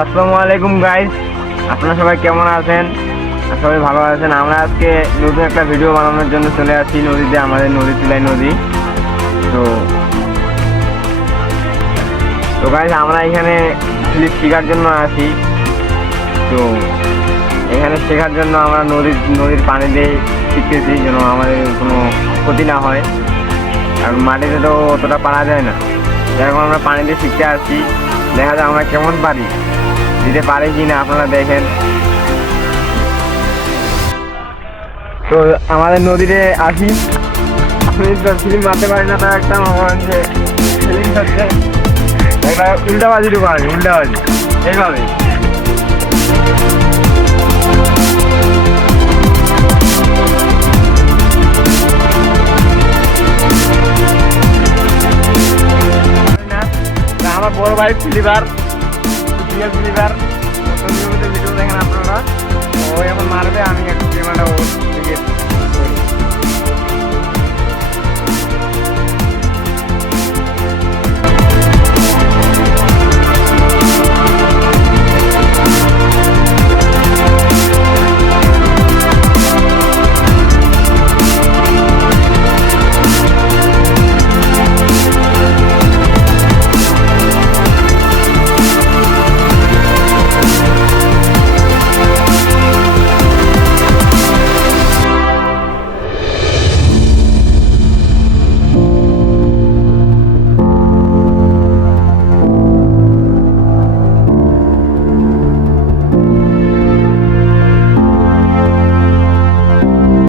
আসসালামু আলাইকুম গাইস আপনারা সবাই কেমন আছেন? সবাই ভালো আছেন। আমরা আজকে নতুন একটা ভিডিও বানানোর জন্য চলে আসছি নদীতে, আমাদের নদী তুলাই নদী। তো তো গাইস আমরা এখানে স্লিপ শেখার জন্য আসি তো, এখানে শেখার জন্য আমরা নদীর নদীর পানি দিয়ে শিখতেছি যেন আমাদের কোনো ক্ষতি না হয়। আর মাটিতে তো অতটা পারা যায় না। যেরকম আমরা পানিতে শিখতে আসছি। দেখা যায় আমরা কেমন পারি। দিতে পারে কি না আপনারা দেখেন। তো আমাদের নদীতে আসি। ফিল্ম মারতে পারি না, তার একটা হয় যে ফিল্ম হচ্ছে একটা উল্টাবাজি ঢুকো আমি উল্টাবাজি। এইভাবে। আমার বড় ভাই ফিলিবার রিয়েল ফিলিবার